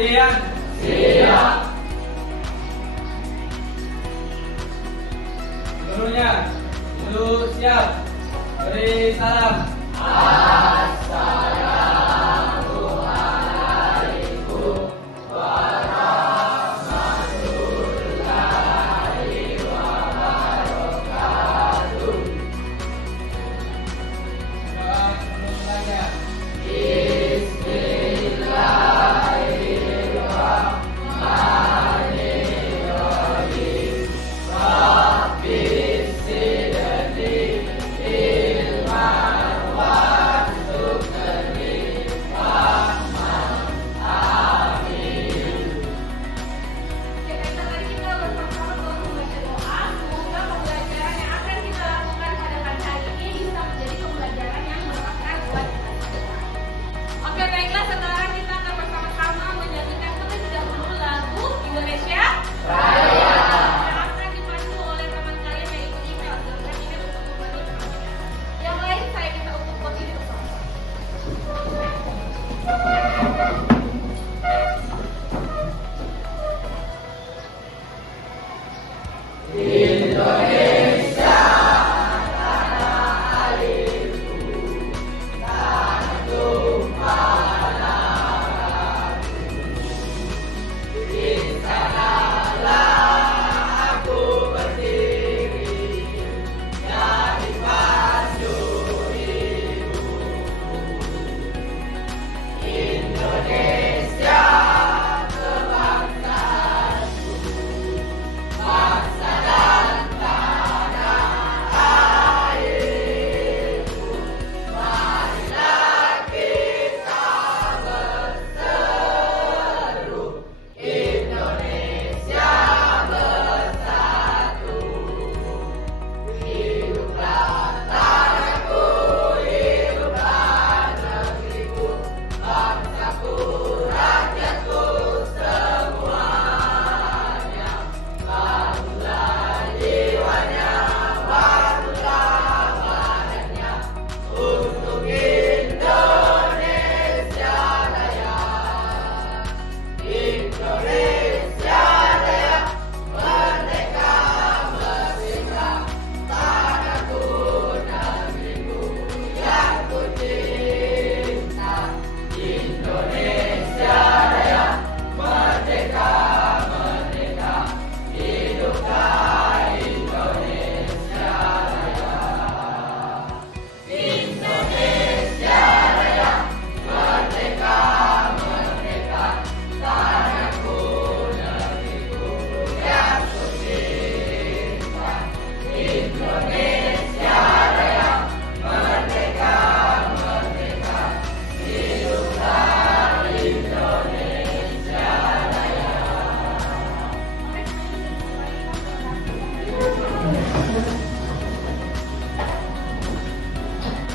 Latihan. Siap. Seluruhnya itu siap. Beri salam. Doa penutupnya. Oke, baiklah, mari kita bersama-sama telah membaca doa. Semoga pembelajaran yang akan kita lakukan pada pagi hari ini bisa menjadi pembelajaran yang bermanfaat buat kita semua. Oke, baiklah, sekarang kita akan bersama-sama menyanyikan terlebih dahulu lagu Indonesia Raya yang akan dipandu oleh teman kalian yang ikut email. Silakan email untuk membantu teman-teman. Yang lain saya minta untuk berdiri bersama.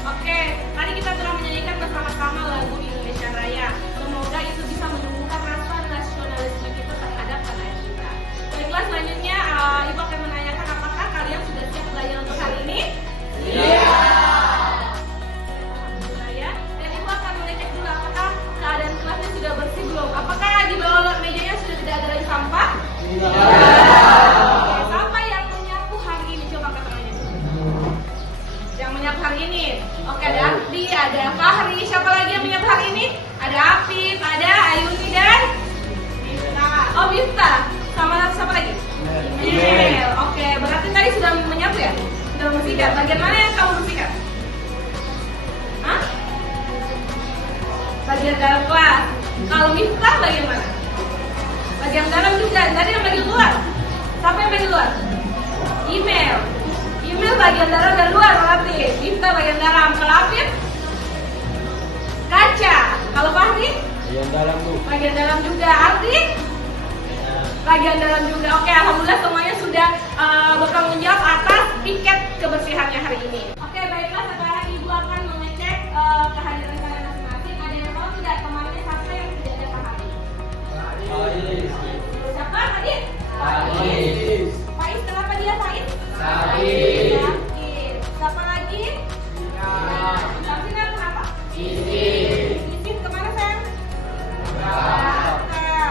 Oke, tadi kita telah menyanyikan bersama-sama lagu Indonesia Raya. Semoga itu bisa menumbuhkan rasa nasionalisme kita terhadap tanah air kita. Baiklah, selanjutnya Ibu akan menanyakan apakah kalian sudah siap belajar untuk hari ini? Alhamdulillah ya. Dan Ibu akan mengecek dulu apakah keadaan kelasnya sudah bersih belum? Apakah di bawah mejanya sudah tidak ada lagi sampah? Oke, siapa yang menyapu hari ini? Coba angkat tangannya. Yang menyapu hari ini. Oke, ada Ardi, ada Fahri. Siapa lagi yang menyapu hari ini? Ada Afif, ada Ayuni dan Bista. Oh, Bista. Sama siapa lagi? Emil. Oke, berarti tadi sudah menyapu ya? Sudah membersihkan. Bagian mana yang kamu bersihkan? Hah? Bagian dalam kelas. Kalau Bista bagian mana? Bagian dalam juga. Tadi yang bagian luar. Siapa yang bagian luar? Email. Email bagian dalam dan luar berarti. Bista bagian dalam. Kalau Afif? Kaca. Kalau Fahri? Bagian dalam Bu. Bagian dalam juga. Ardi? Bagian dalam juga. Oke, alhamdulillah semuanya sudah bertanggung jawab atas tiket kebersihannya hari ini. Oke, baiklah, sekarang Ibu akan mengecek kehadiran kalian masing-masing. Ada yang tahu tidak temannya siapa yang tidak ada hari? Siapa tadi? Faiz. Faiz, kenapa dia Faiz? Sakit. Sakit. Siapa lagi? Safina kenapa? Isi. Isis kemana sayang? Berangkat.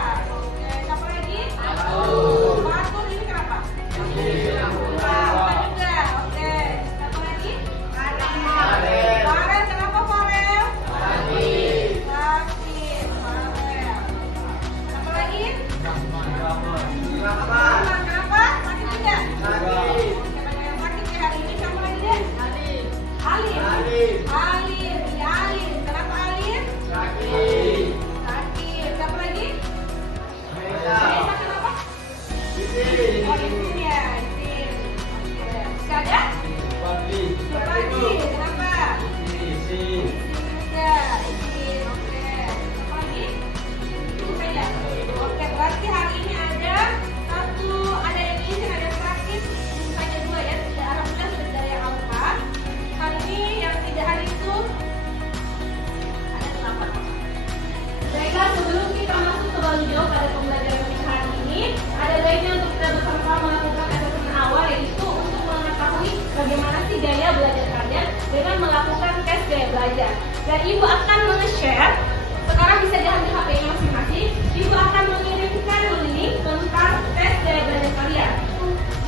dan ibu akan nge-share. Sekarang bisa diambil HP-nya masing-masing. Ibu akan mengirimkan link tentang tes daya belajar kalian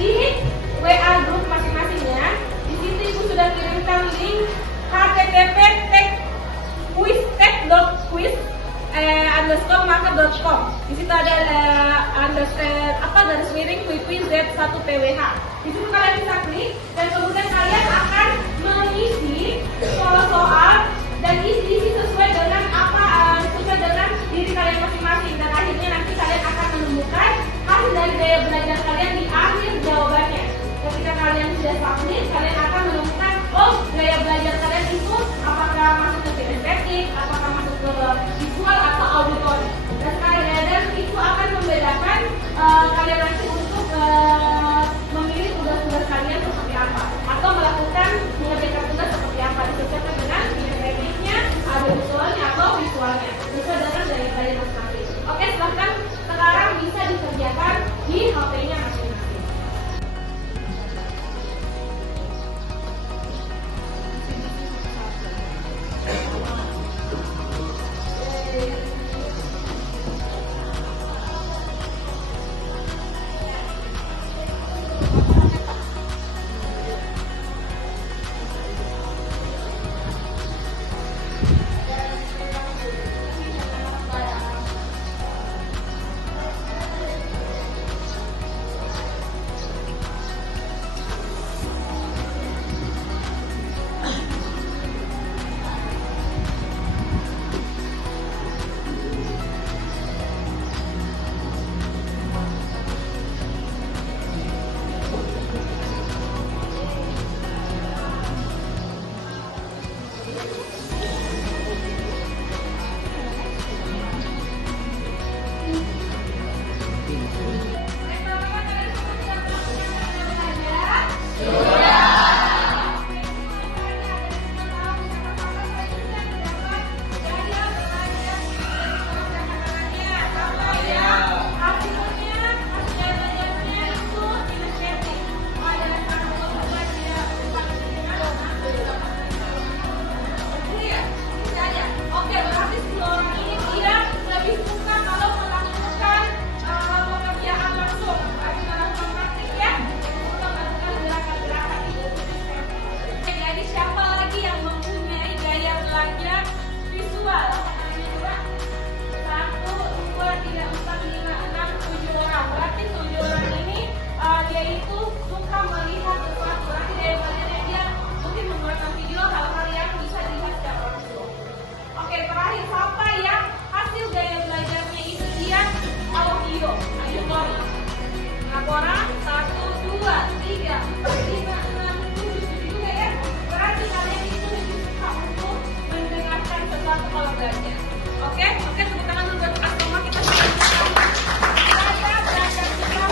di WA grup masing-masingnya. Di situ ibu sudah kirimkan link http://quiz.market.com. Di situ ada garis miring quiz1pwh. Di situ kalian bisa klik dan kemudian kalian akan mengisi soal-soal dan isi sesuai dengan sesuai dengan diri kalian masing-masing, dan akhirnya nanti kalian akan menemukan hasil dari daya belajar kalian di akhir jawabannya. Ketika kalian sudah submit, kalian akan menemukan daya belajar kalian itu apakah masuk ke kinestetik, apakah masuk ke visual atau auditori. Dan itu akan membedakan kalian nanti untuk memilih tugas-tugas kalian seperti apa, atau melakukan mengerjakan tugas seperti apa, disesuaikan dengan kinestetiknya, auditornya atau visualnya, sesuai dengan daya belajar masing-masing. Oke, silahkan sekarang bisa dikerjakan di HP-nya masing-masing. Laporan 1, 2, 3, 4, 5, 6, 7 juga ya. Berarti kalian itu lebih suka untuk mendengarkan sesuatu kalau belajar. Oke, tepuk tangan dulu buat Asma. Kita belajar kita.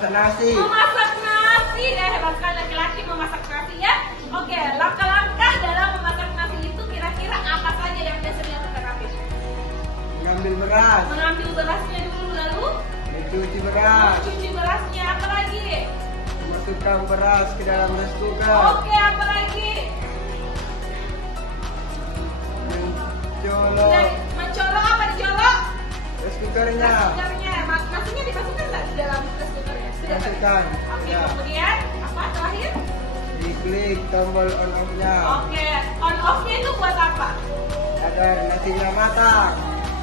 memasak nasi. Memasak nasi, ya hebat sekali laki-laki memasak nasi ya. Oke, langkah-langkah dalam memasak nasi itu kira-kira apa saja yang biasa dilakukan Afif? Mengambil beras, Mengambil berasnya dulu, lalu mencuci beras, mencuci berasnya, apa lagi? memasukkan beras ke dalam rice cooker, Oke, apa lagi? mencolok Mencolok apa dicolok? rice cookernya, Rice cookernya, nasinya dimasukkan nggak di dalam rice cookernya? Sudah kan? masukkan. Oke, Ya. kemudian apa terakhir? Diklik tombol on off-nya Oke, on off-nya itu buat apa? agar nasinya matang.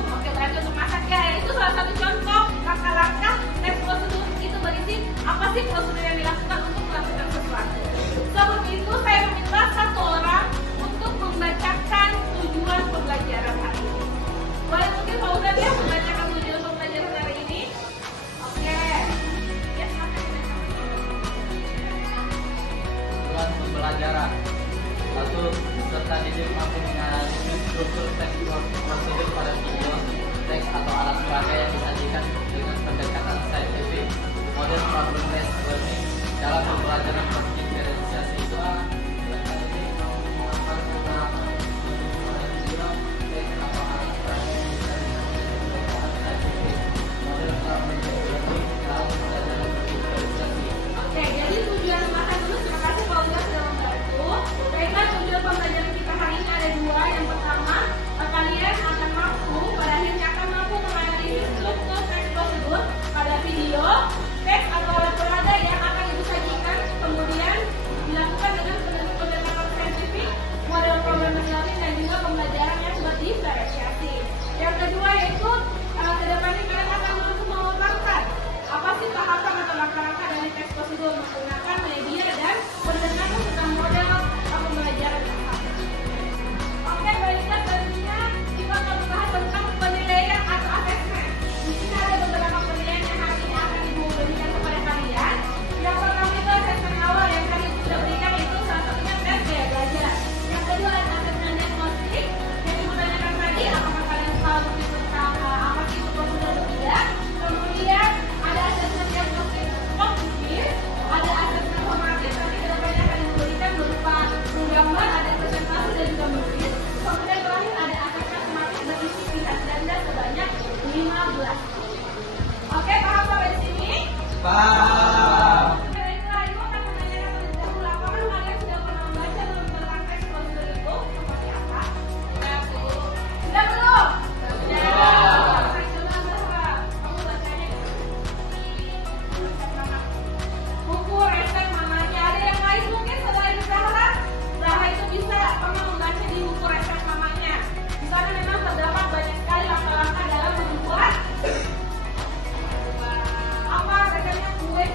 Oke, berarti untuk masak ya. Itu salah satu contoh langkah-langkah tes prosedur itu berisi apa sih prosedur yang dilakukan untuk melakukan sesuatu. Sebelum itu saya meminta satu orang untuk membacakan tujuan pembelajaran hari ini. Boleh mungkin Fauzan ya membacakan tujuan pembelajaran hari ini? Oke. Ya, silakan dibacakan. Tujuan pembelajaran. Satu, peserta didik mampu menganalisis struktur teks prosedur pada video, teks atau alat peraga yang disajikan dengan pendekatan saintifik, model problem-based learning dalam pembelajaran praktik diferensiasi siswa. Peserta didik mampu menghafal beberapa video, teks atau alat peraga yang disajikan dengan pendekatan saintifik, model problem-based learning dalam pembelajaran praktik diferensiasi. Oke, jadi tujuan makan dulu. Terima kasih Fauzan sudah membantu. Baiklah, tujuan pembelajaran kita hari ini ada dua. Yang pertama, kalian akan mampu, pada akhirnya akan mampu menganalisis struktur teks prosedur pada video, teks atau alat peraga yang akan ibu sajikan, kemudian dilakukan dengan pendekatan saintifik, model problem learning dan juga pembelajaran yang berdiferensiasi. Yang kedua yaitu kedepannya kalian akan mampu mengembangkan apa sih tahapan atau langkah-langkah dari teks prosedur menggunakan media dan pendekatan tentang model pembelajaran tersebut. Oke, baiklah, selanjutnya kita akan membahas tentang penilaian atau asesmen. Di sini ada beberapa penilaian yang hari ini akan ibu berikan kepada kalian. Yang pertama itu asesmen awal yang tadi ibu sudah berikan, itu salah satunya tes gaya belajar. Yang kedua ada asesmen diagnostik yang ibu tanyakan tadi, apakah kalian tahu tentang apa sih itu prosedur atau tidak. Kemudian ada asesmen diagnostik kognitif, ada asesmen formatif, nanti kedepannya akan ibu berikan berupa gambar, ada presentasi dan juga menulis. Kemudian terakhir ada asesmen formatif berisi pilihan ganda sebanyak 15. Oke, paham sampai di sini? Paham. Baiklah, ibu akan menanyakan terlebih dahulu, apakah kalian sudah pernah membaca tentang teks prosedur itu seperti apa? Sudah belum? Sudah. Coba berharap kamu bacanya buku resep mamanya. Ada yang lain mungkin selain Zahra? Zahra itu bisa pernah membaca di buku resep mamanya. Di sana memang terdapat banyak sekali langkah-langkah dalam membuat apa resepnya, kue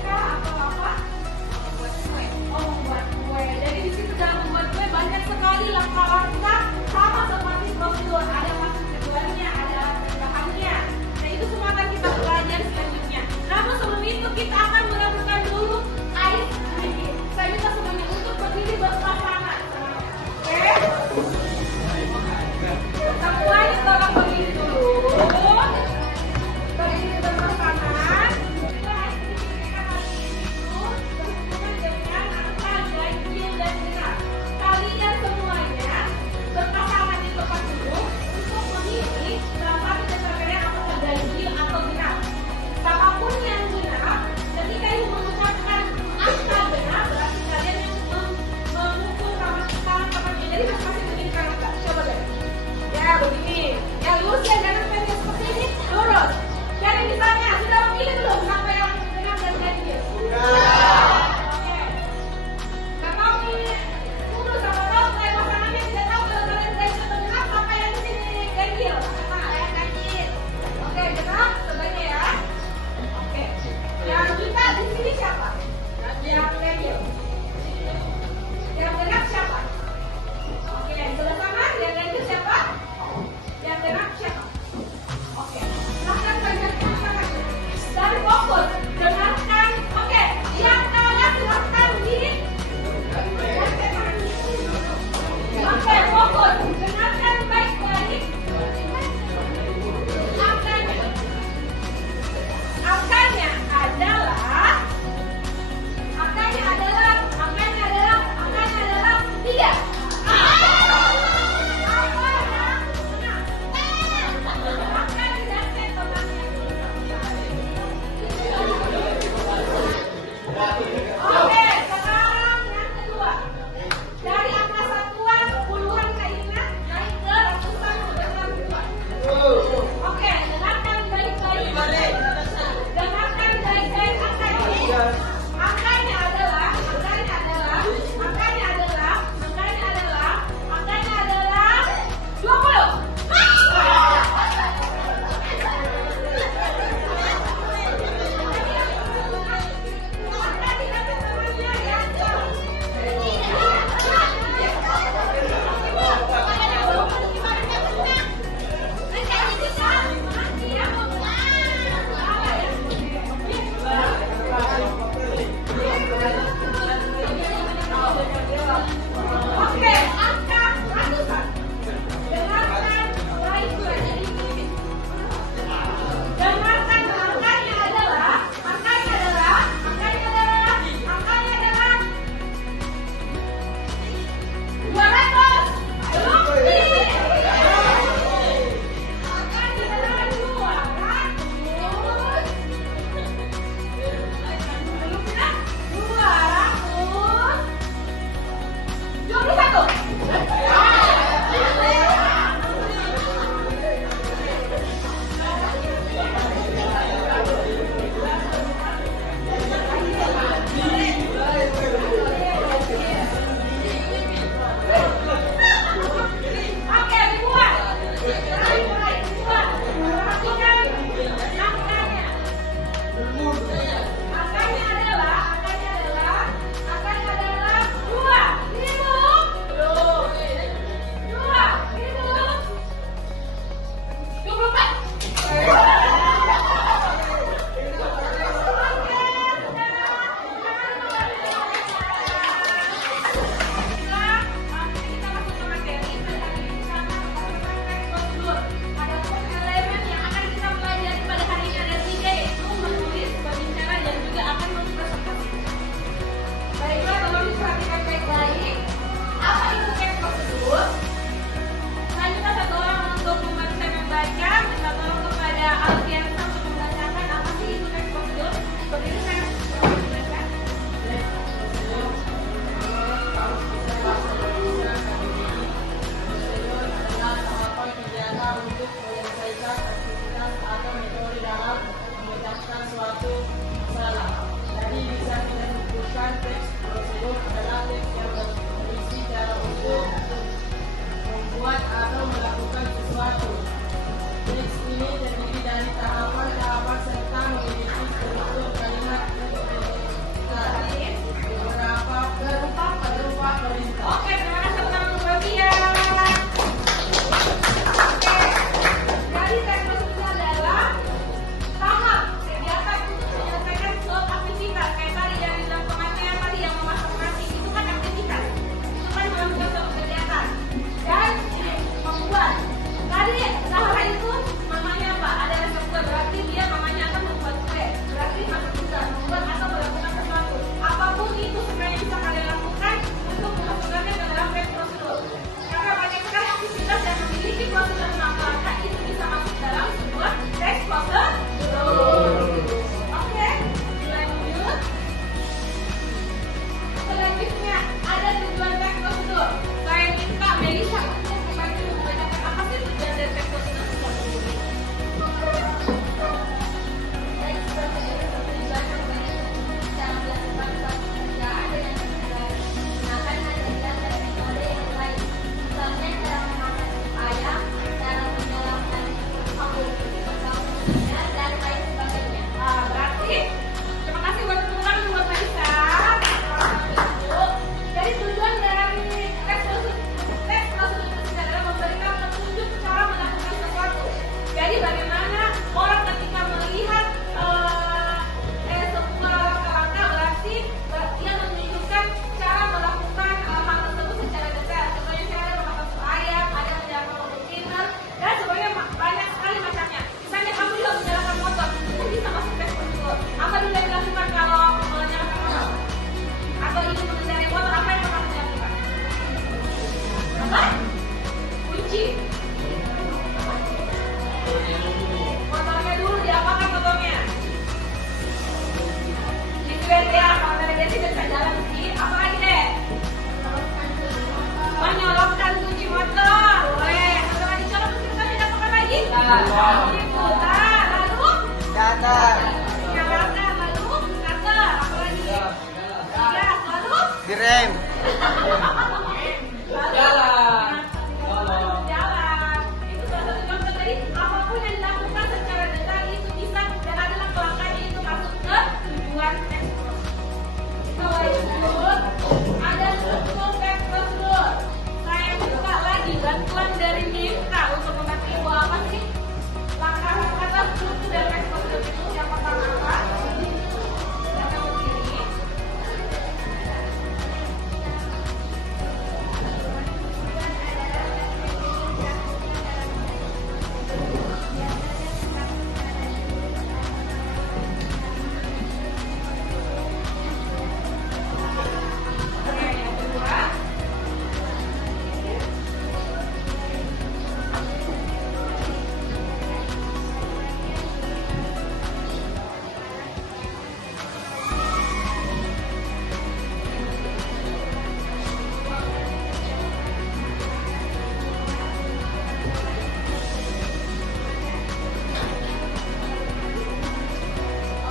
Jalan. Tolong. Jalan. Itu salah satu contoh dari apapun yang dilakukan secara detail itu bisa dan ada langkah-langkahnya itu masuk ke tujuan ekspor. Setelah itu ada struktur back prosedur. Saya buka lagi bantuan dari Nifta untuk membantu ibu apa sih? Langkah-langkah atau struktur dari back prosedur itu yang pertama apa? Yang kamu pilih. Oke, yang kedua.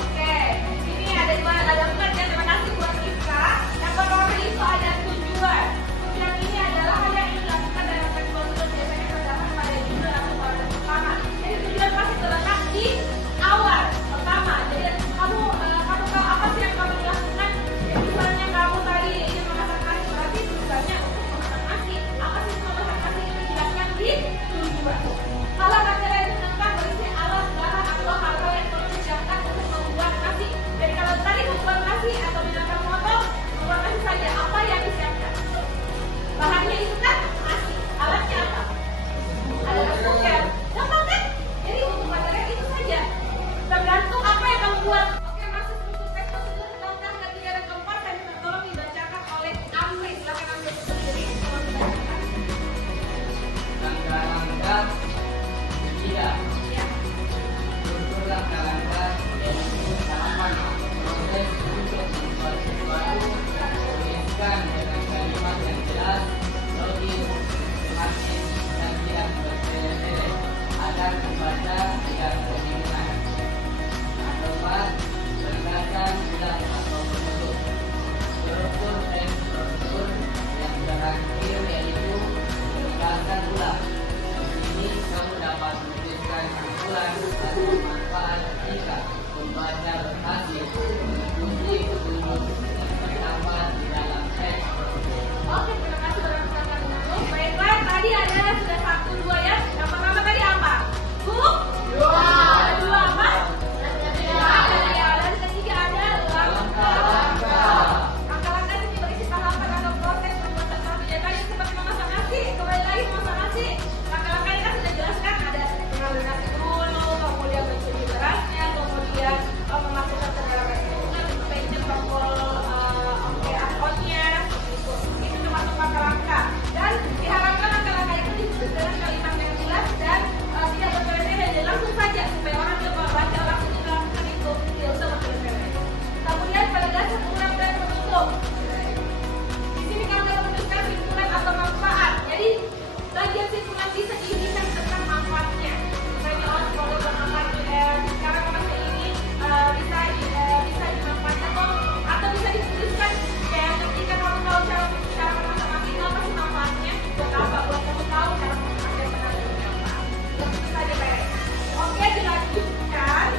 Oke, ini ada dua, ada empat ya. Terima kasih buat Rizka. Yang pertama itu ada tujuan. Tujuan ini adalah hal yang ingin dilakukan dalam back prosedur biasanya terdapat pada judul atau pada pertama. Jadi tujuan pasti terletak di awal pertama. Jadi kamu tahu apa sih yang kamu lakukan? Misalnya kamu tadi ingin memasak nasi, berarti tujuannya untuk memasak nasi. Apa sih memasak nasi itu dijelaskan di tujuan. Kalau materi itu tentang berisi alat, bahan atau hal-hal yang perlu disiapkan untuk membuat nasi. Jadi kalau tadi membuat nasi atau binatang motong, membuat nasi saja apa yang disiapkan? Bahannya itu kan nasi. Alatnya apa? Ada cooker. Gampang kan? Jadi untuk materi itu saja. Tergantung apa yang kamu buat. Oke, masuk untuk teks prosedur langkah ketiga dan keempat saya minta tolong dibacakan oleh Amri. Silakan ambil sendiri tolong dibacakan. Langkah-langkah ketiga. Ya. Struktur langkah-langkah yaitu tahapan proses untuk membuat sesuatu. Tuliskan dengan kalimat yang jelas, logis, sistematis, dan tidak bertele-tele agar pembaca tidak kebingungan. Yang keempat, penegasan jelas atau penutup. Struktur teks prosedur yang terakhir yaitu penegasan ulang. Di sini kamu dapat menuliskan kesimpulan dan manfaat jika pembaca berhasil mengikuti petunjuk yang terdapat di dalam teks prosedur. Oke, terima kasih sudah menonton dulu. Baiklah, tadi ada sudah 1, 2 ya. Yang pertama tadi apa? Ada dua apa? Ya, dan ketiga ada langkah-langkah. Langkah-langkah ini berisi tahapan atau proses membuat sesuatu. Ya, tadi seperti memasak nasi, kembali lagi memasak nasi. Langkah-langkah ini kan sudah jelaskan, ada mengambil nasi dulu, kemudian mencuci berasnya, kemudian memasukkan ke dalam restoran, pencet tombol angkotnya, itu termasuk langkah-langkah. Dan diharapkan langkah-langkah itu ditulis dengan kalimat yang jelas dan tidak bertele-tele dan langsung saja supaya orang coba baca langsung juga lakukan itu tidak usah bertele-tele. Kemudian penegasan ulang dan penutup. Di sini kamu dapat menuliskan simpulan atau manfaat. Jadi bagian simpulan bisa diisikan tentang manfaatnya. Misalnya kalau bermanfaat sekarang masa ini bisa dimanfaatkan atau bisa dituliskan kayak ketika kamu tahu cara memasak nasi itu apa sih manfaatnya? Buat apa? Buat kamu tahu cara memasak nasi yang benar dan apa? Itu saja beres. Oke, dilanjutkan.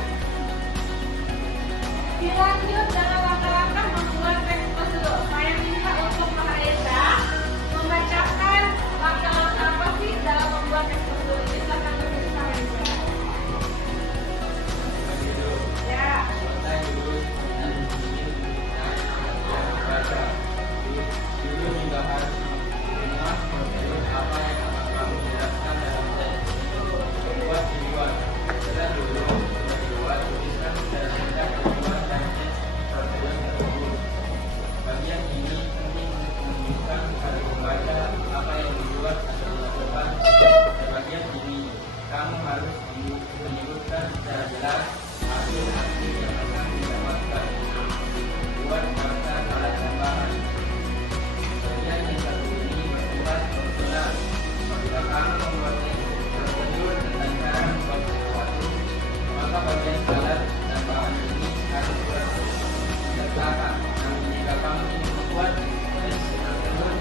Dilanjut dalam langkah-langkah membuat teks prosedur. Saya minta untuk Mahaesa membacakan langkah-langkah apa sih dalam membuat teks prosedur ini. Silakan berdiri Mahaesa. Ya. Bagian ini penting untuk menunjukkan kepada pembaca apa yang dibuat atau dilakukan. Sebagian ini kamu harus menyebutkan secara jelas hasil-hasil yang akan didapatkan. Buat daftar alat tambahan. Bagian yang satu ini berbuat personal. Jika kamu membuat prosedur tentang cara membuat sesuatu, maka bagian alat dan bahan ini harus disertakan. Namun jika kamu ingin membuat prosedur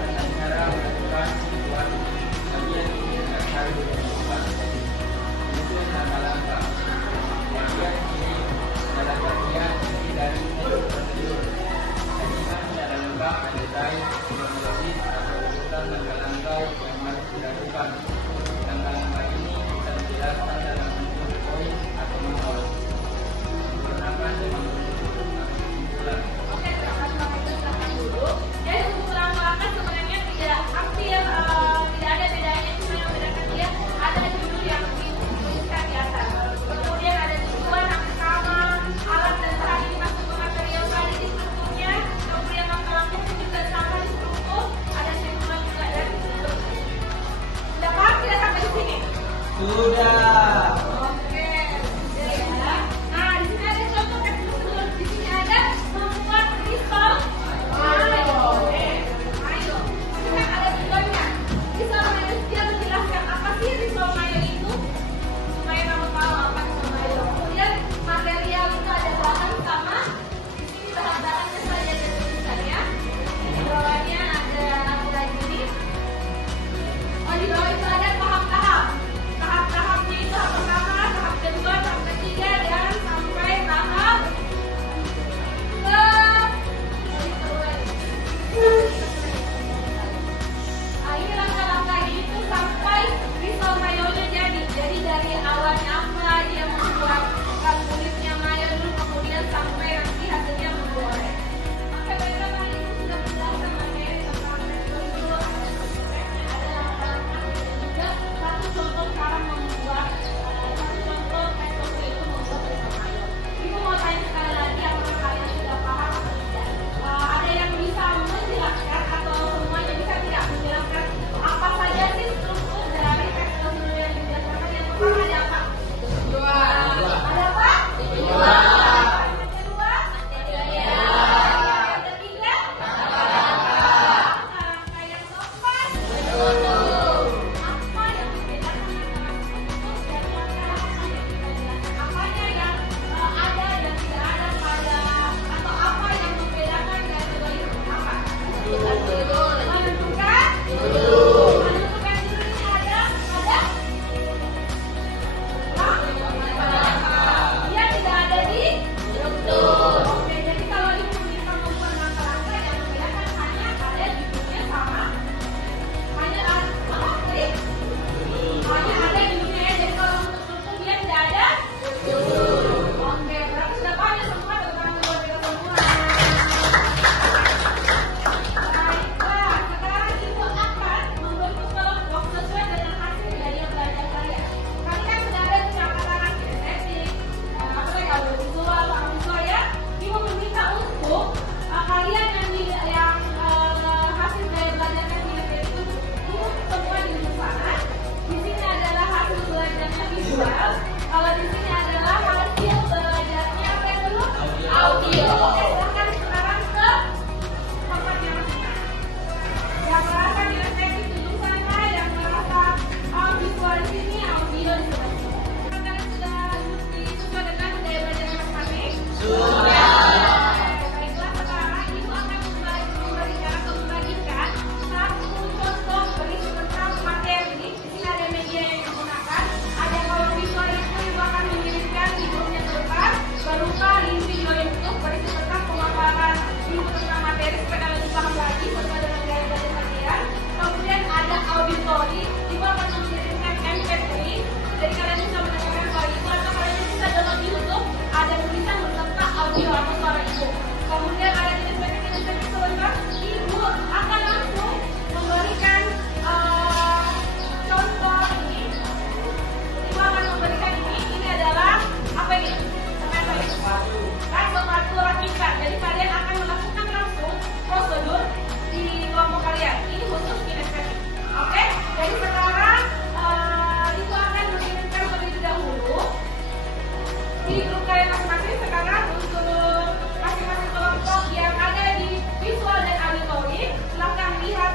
di grup kalian masing-masing. Sekarang untuk masing-masing kelompok yang ada di visual dan auditory, silahkan lihat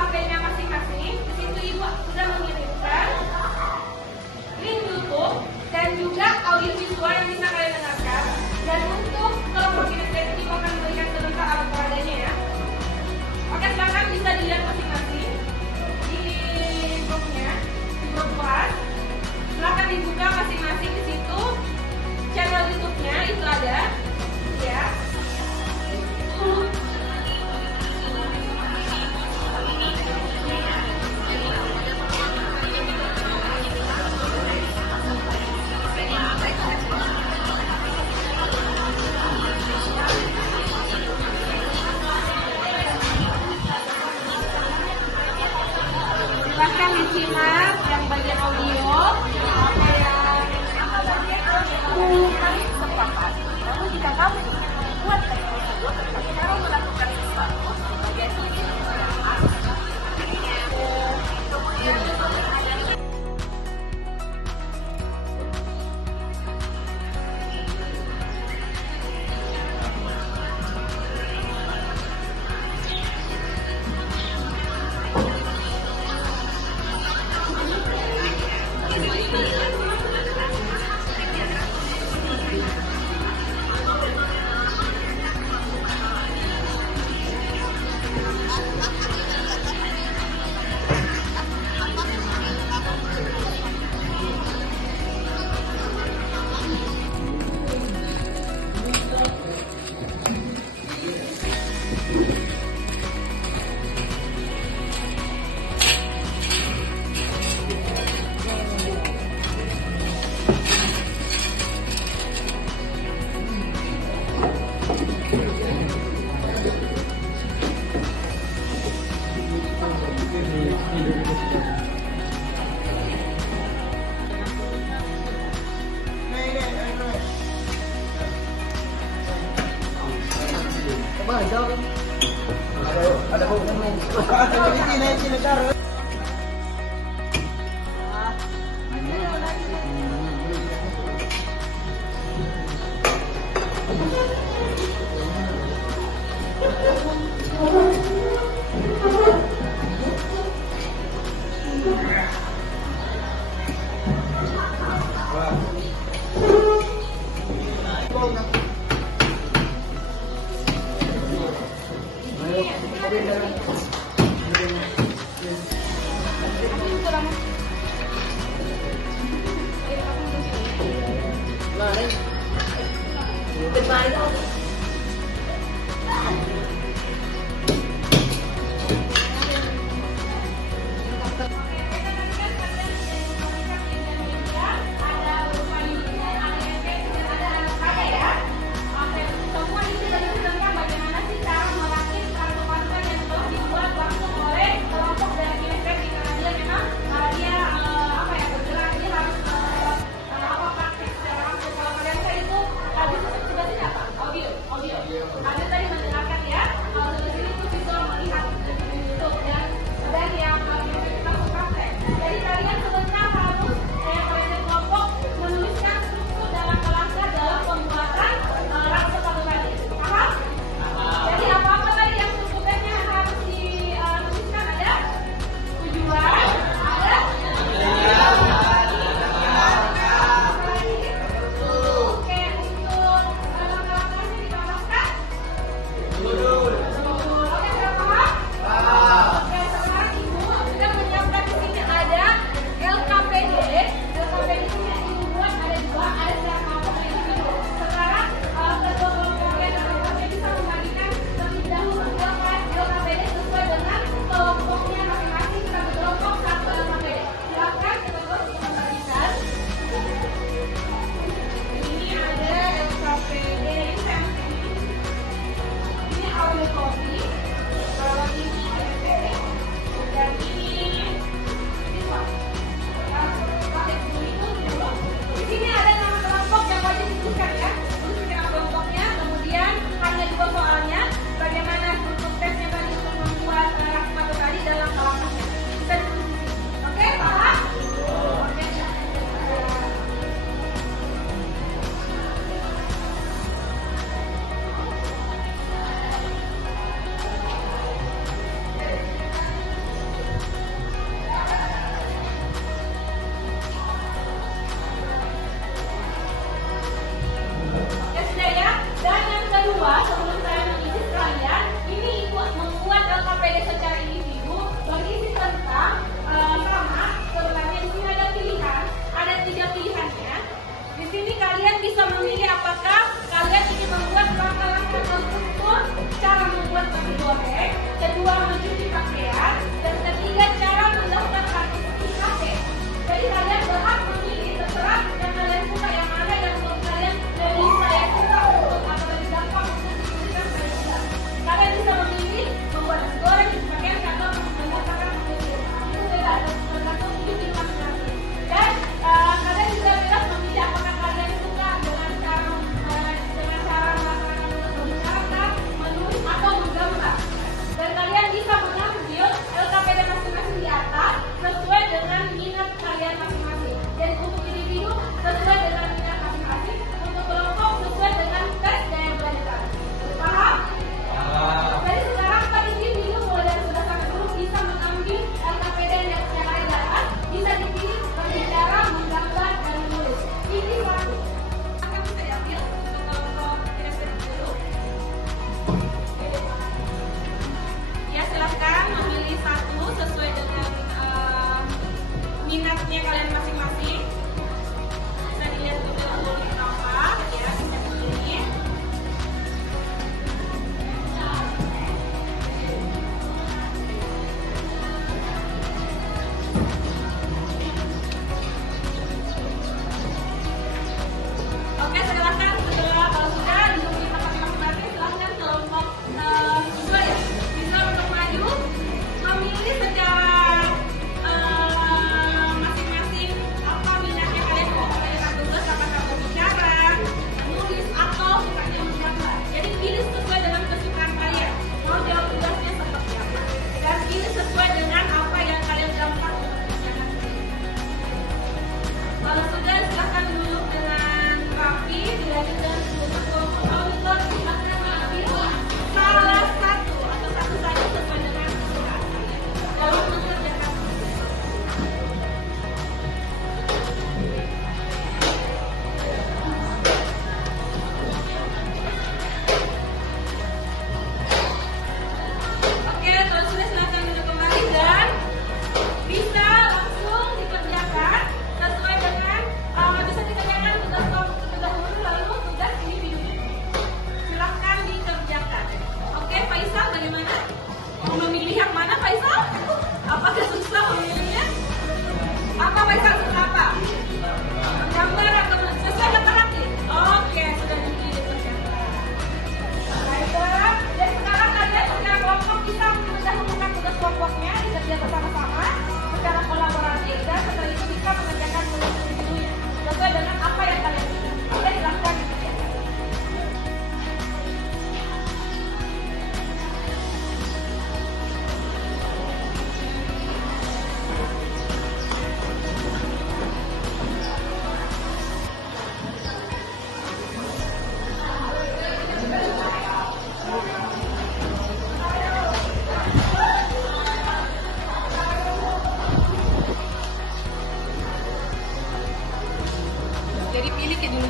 HP-nya masing-masing. Di situ Ibu sudah mengirimkan link YouTube dan juga audio visual yang bisa kalian dengarkan. Dan untuk kelompok kinestetik Ibu akan memberikan sebentar alat peradanya ya. Oke, silahkan bisa dilihat masing-masing di grupnya, di grup kelas. Silahkan dibuka masing-masing di situ. Channel YouTube-nya itu ada, ya. Silahkan disimak yang bagian audio, apa yang kami sepakat. Lalu jika kamu ingin membuat teks tersebut tentang cara melakukan sesuatu di bagian ini, kemudian ada Ada di sini taruh. audio.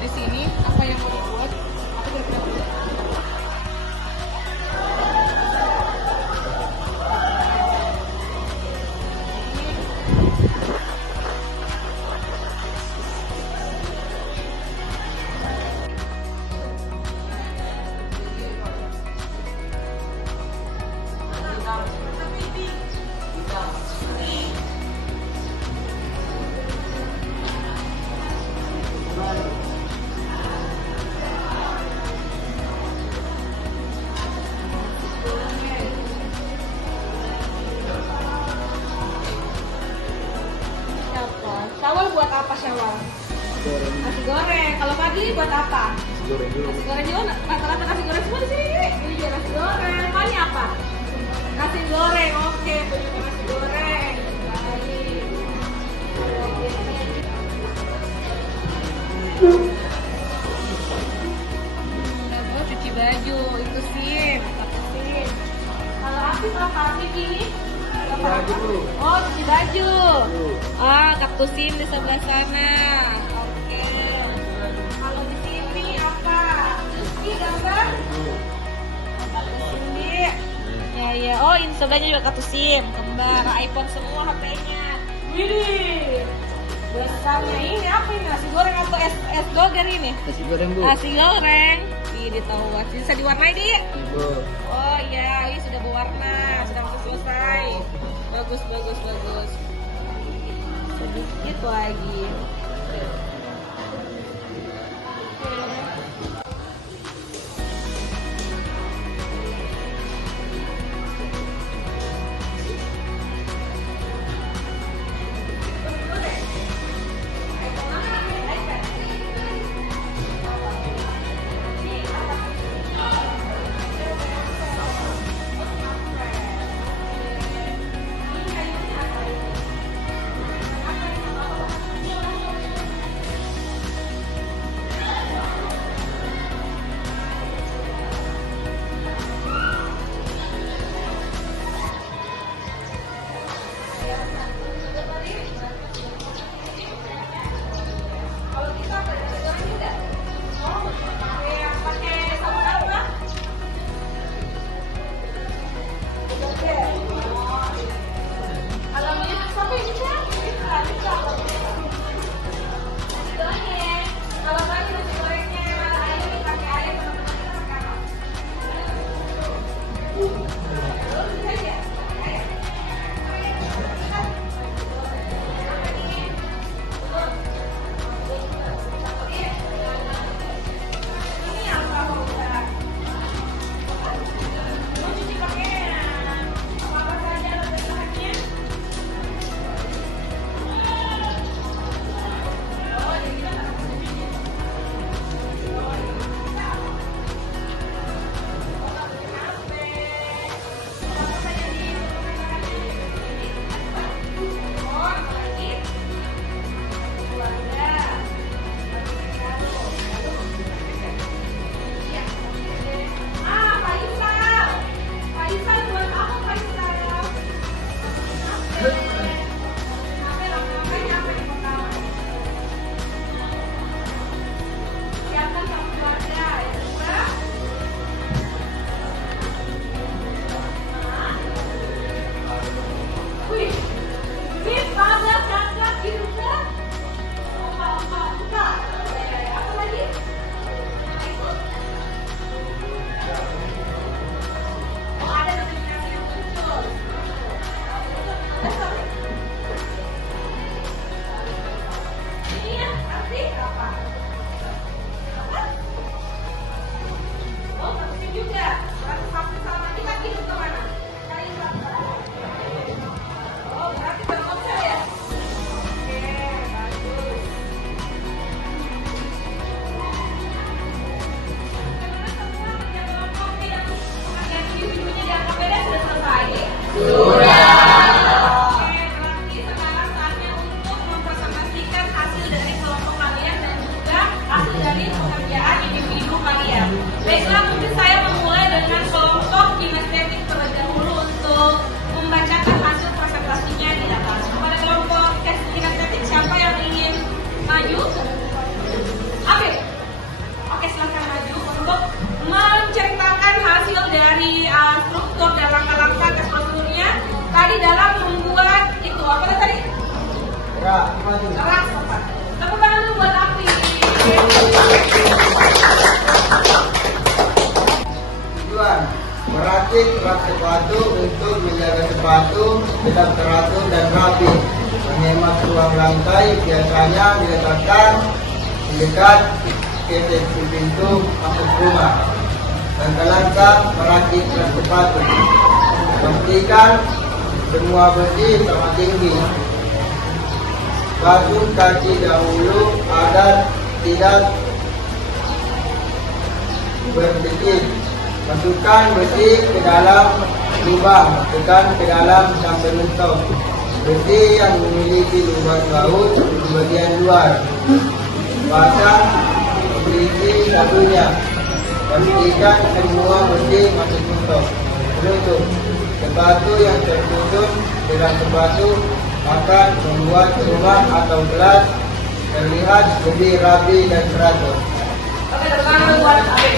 di sini apa yang mau dibuat. Aku kira-kira siapa? Syawal buat apa Syawal? Goreng. Nasi goreng. Kalau Fadli buat apa? Goreng dulu. Nasi goreng juga rata-rata nasi goreng semua di sini. Ini juga nasi goreng. Fani apa? Nasi goreng. Oke, beli nasi goreng. Baik. Udah cuci baju itu sim. Sim. Kalau Afif apa? Afif ini? Baju dulu. Oh, cuci baju. Ah, kaktusin di sebelah sana. Oke. Kalau di sini apa? Ini gambar. Ini. Ya ya. Oh, ini sebelahnya juga kaktusin. Kembar iPhone semua HP-nya. Widih. Besarnya ini apa ini? Nasi goreng atau es doger ini? Nasi goreng bu. Nasi goreng. Ini tahu bisa diwarnai, Dik. Ibu. Oh iya, ini sudah berwarna, sudah mau selesai. Bagus, bagus, bagus. Sedikit lagi. sepatu. Rak sepatu. Tepuk tangan dulu buat Afi. Tujuan merakit rak sepatu untuk menjaga sepatu tetap teratur dan rapi. Menghemat ruang lantai biasanya diletakkan di dekat seksi pintu masuk rumah. Langkah-langkah merakit rak sepatu. Pastikan semua besi sama tinggi. Basuh kaki dahulu agar tidak berdikit. Masukkan besi ke dalam lubang, tekan ke dalam sampai mentok. Besi yang memiliki lubang baut di bagian luar. Pasang besi satunya. Pastikan semua besi masuk mentok. Penutup. Sepatu yang tersusun dengan sepatu akan membuat rumah atau kelas terlihat lebih rapi dan teratur. Oke, tepuk tangan dulu buat Afi.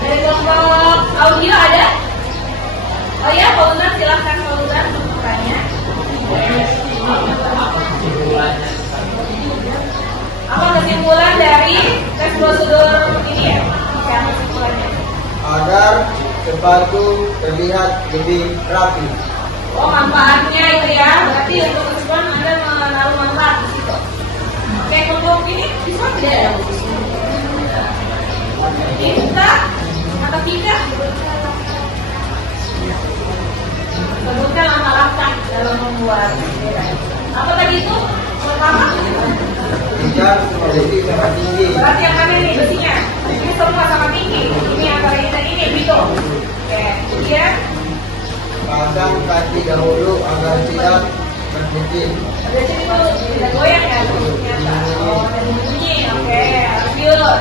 Dari kelompok audio ada? Oh ya, Pak Ustaz, silahkan Pak Ustaz bertanya. Apa kesimpulan dari tes prosedur ini ya? Apa kesimpulannya? Agar sepatu terlihat lebih rapi. Oh, manfaatnya itu ya. Berarti untuk kesimpulan Anda menaruh manfaat di situ. Oke, kelompok ini bisa tidak ada? Bisa atau tidak? Sebutkan langkah-langkah dalam membuat sepeda. Apa tadi itu? Pertama, Tidak besi sama tinggi. berarti yang mana nih besinya? Ini semua sama tinggi. Ini antara ini dan ini, gitu. Oke, kemudian Pasang kaki dahulu agar tidak berdikit. ada sini tuh tidak goyang ya? Ternyata. Oh, dan bunyi. Oke, lanjut.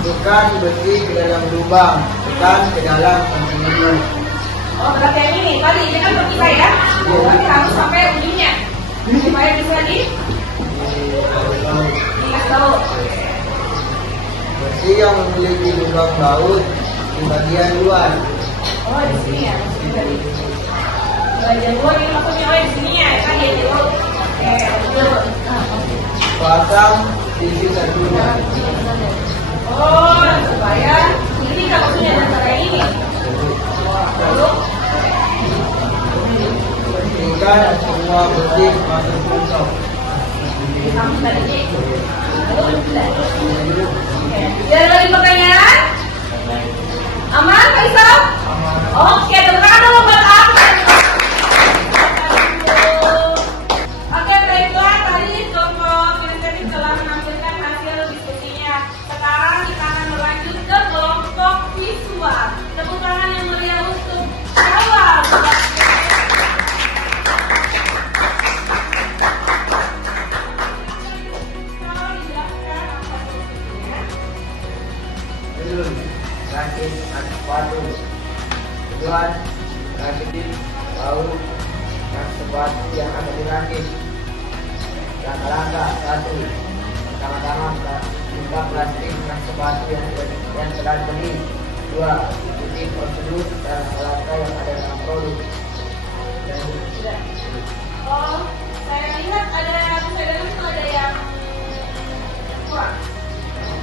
Masukkan besi ke dalam lubang, tekan ke dalam kontinental. Oh, berarti yang ini tadi ini kan terpisah ya? Berarti harus sampai ujungnya supaya bisa dikasih tahu. Besi yang memiliki lubang baut di bagian luar. Oh, di sini ya? Bagian luar ini maksudnya oh di sini ya? Kan dia jauh. Oke, lanjut. Pasang sisi satunya. Oh, supaya ini kan maksudnya antara ini. Lalu, Pastikan semua besi masuk mentok. kamu tadi. Oke, ada lagi pertanyaan? Aman, Faisal? Oke, tepuk tangan dulu buat aku. Oke, baiklah. Tadi kelompok inisiatif telah menampilkan hasil diskusinya. Sekarang kita akan berlanjut ke kelompok visual. Tepuk tangan yang meriah untuk awal. Rakit rak sepatu. Tujuan rakit baut rak sepatu yang akan dirakit. Langkah-langkah 1. Pertama-tama buka plastik rak sepatu yang telah dibeli. 2. Ikuti prosedur dan langkah yang ada dalam produk. Oh, saya lihat ada itu ada yang kurang.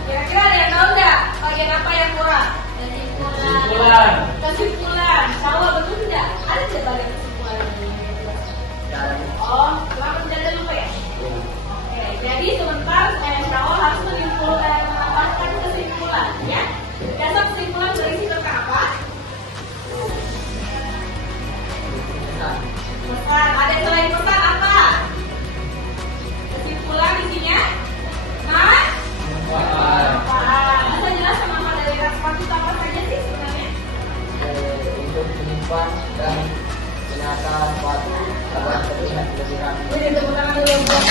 Kira-kira ada yang tahu nggak bagian apa yang kurang? Kesimpulan. Kesimpulan. Tahu apa betul tidak? Ada tidak bagian kesimpulan ini? Oh, selamat menjaga lupa ya. Oke, jadi sebentar insya Allah harus menambahkan kesimpulan ya. Dasar kesimpulan berisi tentang apa? Pesan. Ada selain pesan apa? Kesimpulan isinya? Mas? Bisa jelaskan nama dari rak sepatu itu apa saja sih sebenarnya? Untuk menyimpan dan menata sepatu agar terlihat lebih rapi. Udah tepuk tangan dulu buat.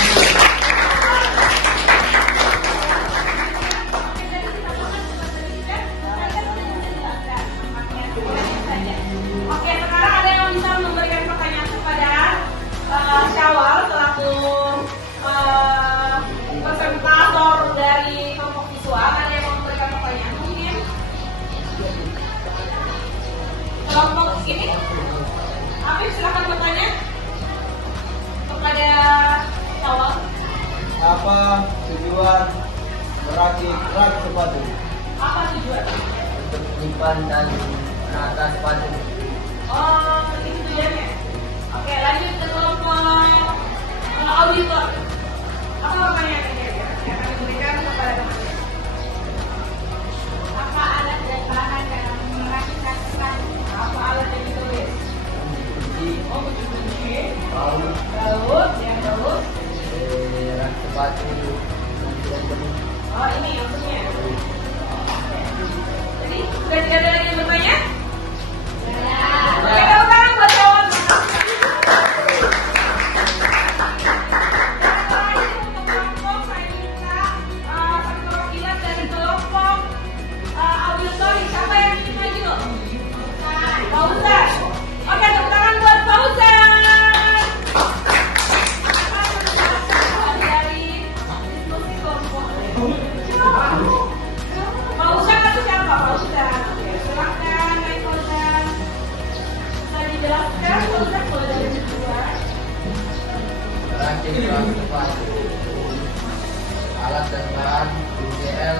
Oke, jadi kita makan cuma sedikit. Saya kan udah bisa jelaskan. Makanya sebenarnya saja. apa tujuan merakit rak sepatu? Apa tujuan? Untuk menyimpan dan menata sepatu. Oh, itu tujuannya. Oke, lanjut ke kelompok auditor. Apa pertanyaannya kira-kira yang akan diberikan kepada teman-teman? Apa alat dan bahan dalam merakitkan sepatu? Apa alat yang ditulis? Kunci, Oh, kunci. baut, Baut, yang baut. rak sepatu, dan tidak penuh. Oh, ini maksudnya. Jadi, sudah tidak ada lagi yang bertanya? Oke, tepuk tangan buat kawan. Kelompok saya minta satu perwakilan dari kelompok auditori. Siapa yang ingin maju? Fauzan. Oke, tepuk tangan buat Fauzan. Dari diskusi kelompok. Fauzan atau siapa? Fauzan. Oke, silakan naik Fauzan. Bisa dijelaskan Fauzan kalau dari kedua. Merakit rak sepatu. Alat dan bahan UCL,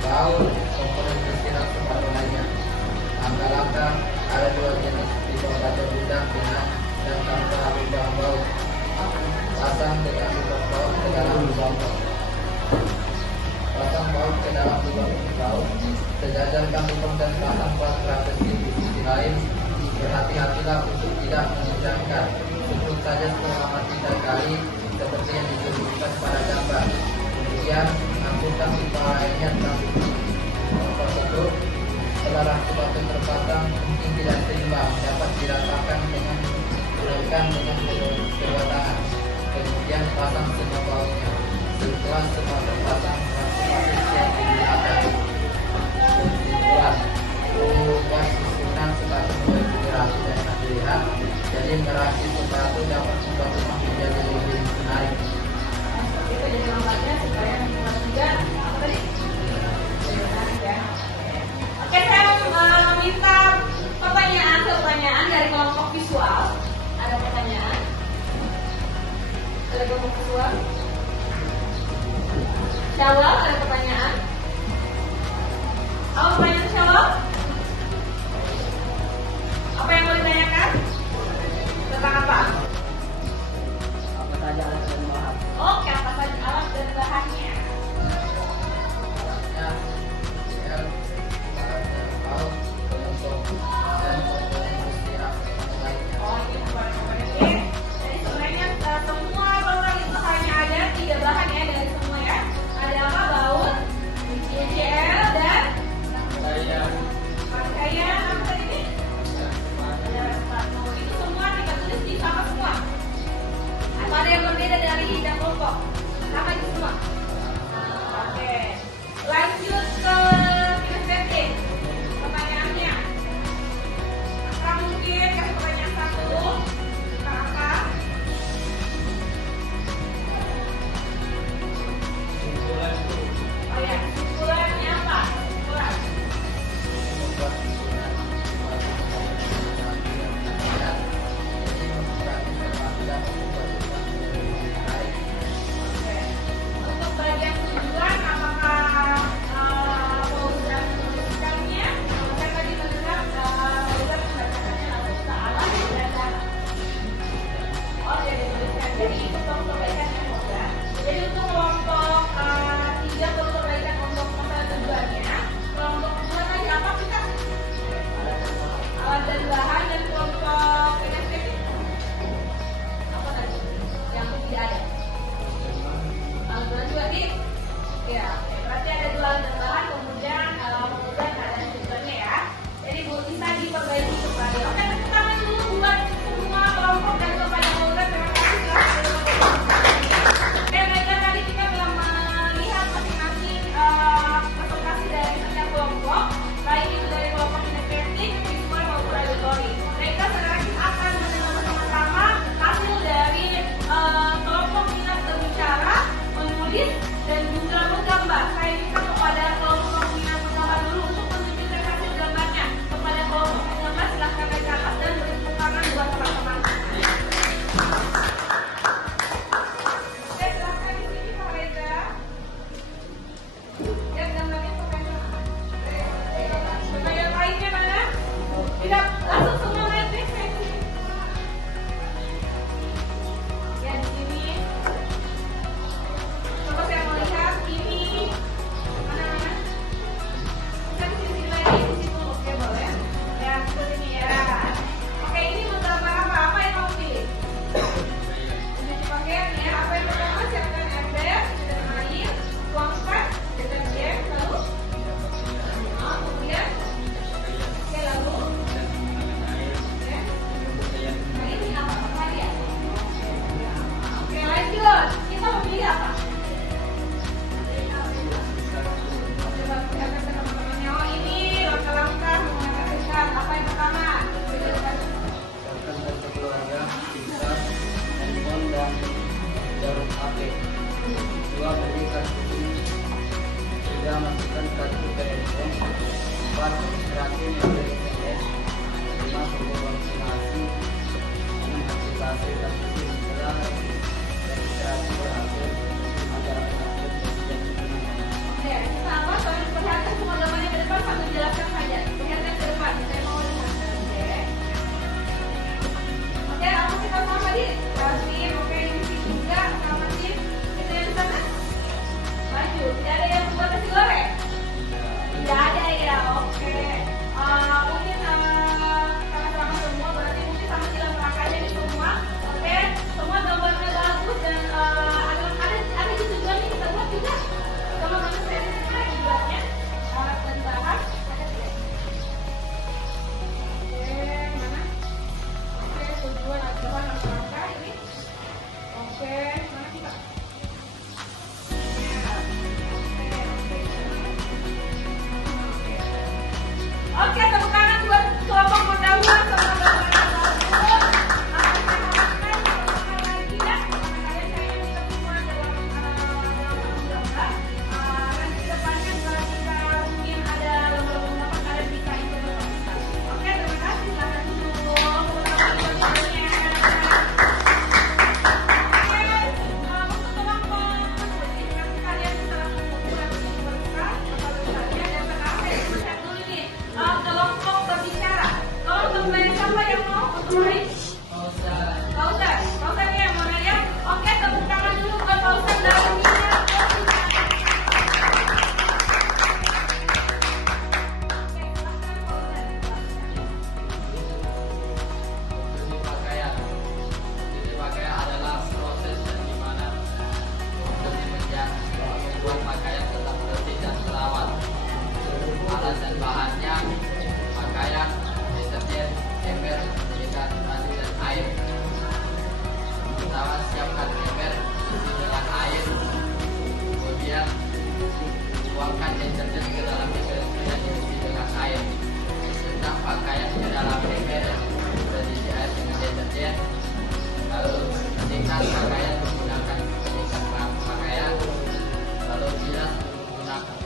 baut, komponen pesirat sepatu lainnya. Langkah-langkah ada dua jenis tipe kaca budak dengan dan tanpa lubang baut. Pasang dengan lubang baut ke dalam lubang baut. Pasang baut ke dalam lubang baut. Sejajarkan lubang dan pasang baut teratas di sisi lain. Berhati-hatilah untuk tidak menginjakkan. Sebut saja selama 3 kali seperti yang ditunjukkan pada gambar. Kemudian lakukan tipe lainnya nomor 1. Setelah rak sepatu terpasang mungkin tidak seimbang, dapat dirasakan dengan gerakan dengan kedua tangan. Kemudian pasang semua bautnya. Setelah semua terpasang, rak sepatu siap digunakan. Kesimpulan, buat susunan sepatu menjadi rapi dan enak dilihat. Jadi merakit sepatu dapat membuat rumah menjadi lebih menarik. Itu jadi lambatnya supaya kelas 3 apa tadi? Jadi menarik ya. Oke, saya meminta pertanyaan dari kelompok visual. Ada pertanyaan? Dari kelompok visual? Syawal, ada pertanyaan? Apa pertanyaan Syawal? Apa yang mau ditanyakan? Tentang apa? Apa saja alat dan bahan? Oke, apa saja alat dan bahannya? Alatnya UCL, bahannya baut, pelembab, dan komponen pesirat sepatu lainnya. Oh, ini komponen. Jadi sebenarnya semua bahan itu hanya ada 3 bahan ya dari semua ya. Ada apa? Baut, UCL, dan pakaian apa tadi? Ada sepatu. Itu semua kita tulis di sama semua buat inspirasi yang dari PNS, lima buku konsultasi, mengantisipasi transisi digital, registrasi berhasil agar pengatur dan Oke, sama kalian perhatikan semua gambarnya ke depan sambil jelaskan saja. Perhatikan ke depan, saya mau lihat. Oke. Oke, apa kita sama tadi? Kasih, oke, di sini juga sama sih. Itu yang di sana. Maju, tidak ada yang buat nasi goreng. Tidak ada ya, oke. Mungkin sama-sama semua, berarti mungkin sama jalan makanya di semua. Oke, semua gambarnya bagus dan ada di tujuan yang kita buat juga. Kalau menurut saya tujuannya dan bahas ada tiga. Oke, mana? Oke, tujuan adalah langkah ini. Oke, mana kita? Oke, tepuk tangan buat kelompok pendahuluan sama gambar yang bagus. Lagi ya, kalian saya kita semua dalam gambar. Nanti ke depannya kalau kita mungkin ada lomba-lomba apa kalian bisa implementasikan. Oke, terima kasih. Silakan dulu. Untuk kelompok, jadi kalian bisa langsung membuka dan sekarang saya cek dulu nih. Kelompok berbicara. Kelompok siapa yang mau untuk mulai? Pausan ya, mau nanya? Oke, tepuk tangan dulu buat pausan dalam minat. Oke, silakan pausan. Cuci pakaian. Cuci pakaian adalah proses di mana membuat pakaian tetap bersih dan terawat. Alat dan bahannya pakaian, deterjen, ember, penyegar nasi dan air. Pertama siapkan ember isi dengan air, kemudian tuangkan deterjen ke dalam ember dan diisi dengan air. Rendam pakaian ke dalam ember yang sudah diisi air dengan deterjen. Lalu keringkan pakaian menggunakan penyikat pakaian. Lalu bilas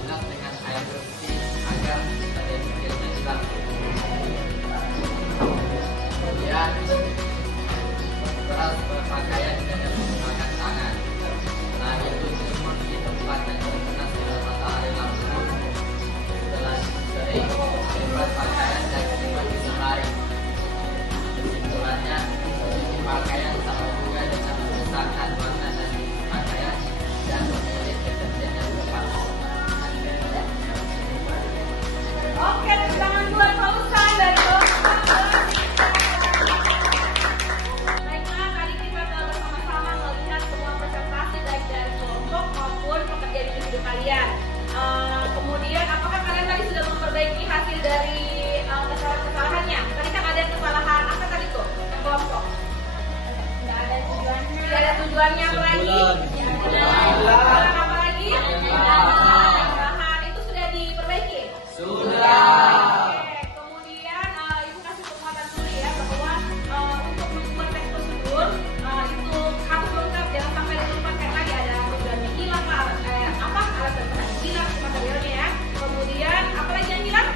dengan air bersih agar deterjennya hilang. Kemudian peras pakaian dengan menggunakan tangan. Setelah itu jemur di tempat yang terkena sinar matahari langsung. Setelah kering, simpan pakaian dan simpan di lemari. Kesimpulannya, cuci pakaian sama juga dengan membesarkan warna dan pakaian dan memilih deterjen yang tepat. Oke, tepuk tangan buat pausan dari Baiklah, tadi kita telah bersama-sama melihat semua presentasi baik dari kelompok maupun pekerja individu kalian. Kemudian, apakah kalian tadi sudah memperbaiki hasil dari kesalahan-kesalahannya? Tadi kan ada kesalahan apa tadi tuh? Yang kelompok? Tidak ada tujuannya. Tidak ada tujuannya apa lagi? Kesalahan apa lagi? Kesalahan itu sudah diperbaiki? Oke, kemudian ibu kasih penguatan dulu ya bahwa untuk membuat teks prosedur itu harus lengkap, jangan sampai dilupakan lagi ada tujuannya hilang lah, alat dan bahan hilang materialnya ya. Kemudian apa lagi yang hilang?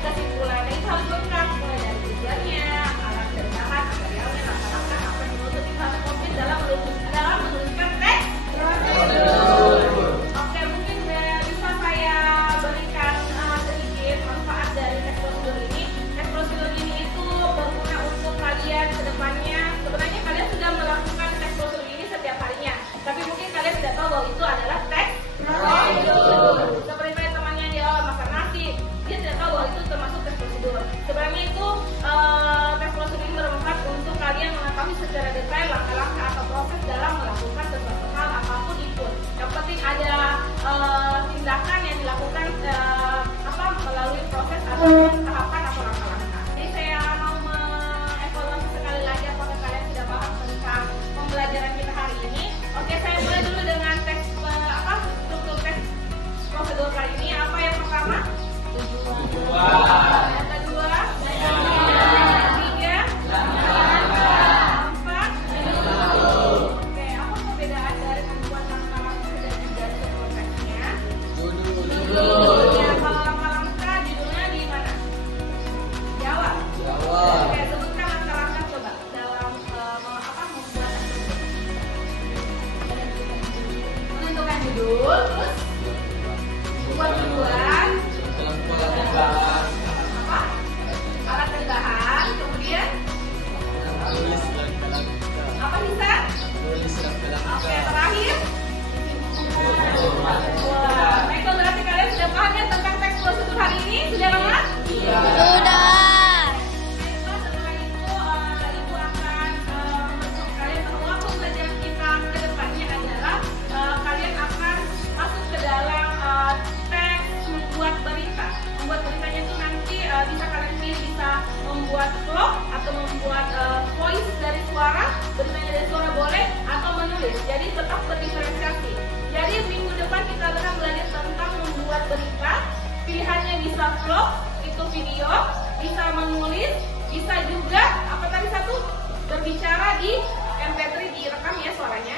Kesimpulan. Itu harus lengkap mulai dari tujuannya, alat dan bahan materialnya, langkah-langkah apa yang menutupi hal konkret dalam menuliskan teks prosedur. Oke, mungkin bisa saya berikan sedikit manfaat dari teks prosedur ini. Teks prosedur ini itu berguna untuk kalian ke depannya. Sebenarnya kalian sudah melakukan teks prosedur ini setiap harinya, tapi mungkin kalian tidak tahu bahwa itu adalah teks prosedur. Seperti saya temannya di awal makan nasi, dia tidak tahu bahwa itu termasuk teks prosedur. Sebenarnya itu teks prosedur ini bermanfaat untuk kalian mengetahui secara detail langkah-langkah atau proses dalam melakukan sesuatu hal apapun itu. Yang penting ada tindakan yang dilakukan melalui proses atau tahapan atau langkah-langkah. Jadi saya mau mengevaluasi sekali lagi apakah kalian sudah paham tentang pembelajaran kita hari ini. Oke, saya mulai dulu dengan struktur teks prosedur kali ini. Apa yang pertama? Tujuan. Yang kedua? Yang ketiga? Empat? Oke, apa perbedaan dari membuat langkah-langkah dan juga struktur teksnya? Kalau langkah-langkah judulnya judul, terus buat tujuan, apa? Alat tenggahan, kemudian apa Nisa? Oke, terakhir. Wah, baiklah berarti kalian sudah paham ya tentang teks prosedur hari ini? Sudah lengkap? Sudah. Baiklah, setelah itu Ibu akan memberitahu kalian bahwa pembelajaran kita ke depannya adalah kalian akan masuk ke dalam teks membuat berita. Membuat beritanya itu nanti bisa kalian pilih, bisa membuat vlog atau membuat voice dari suara, beritanya dari suara boleh, atau menulis. Jadi tetap berdiferensiasi. Jadi minggu depan kita akan belajar tentang membuat berita. Pilihannya bisa vlog, itu video, bisa menulis, bisa juga apa tadi satu, berbicara di MP3, direkam ya suaranya.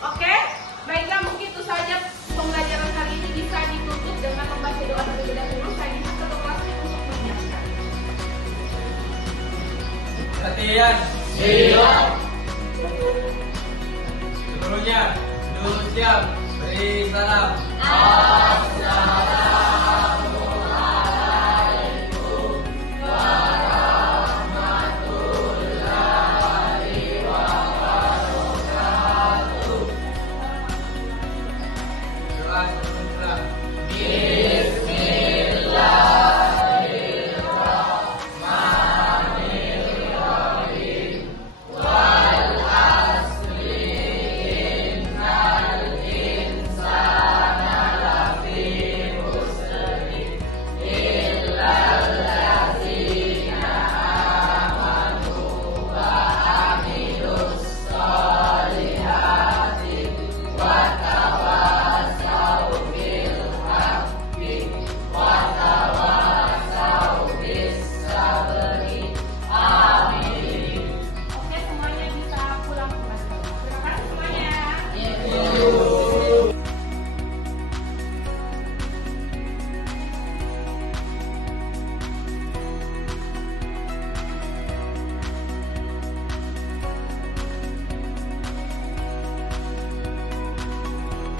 Oke, baiklah mungkin itu saja pembelajaran hari ini bisa ditutup dengan membaca doa terlebih dahulu. Saya minta ketua kelasnya untuk menyiapkan. Latihan. Siap. Seluruhnya, duduk siap. Beri salam. Assalamualaikum.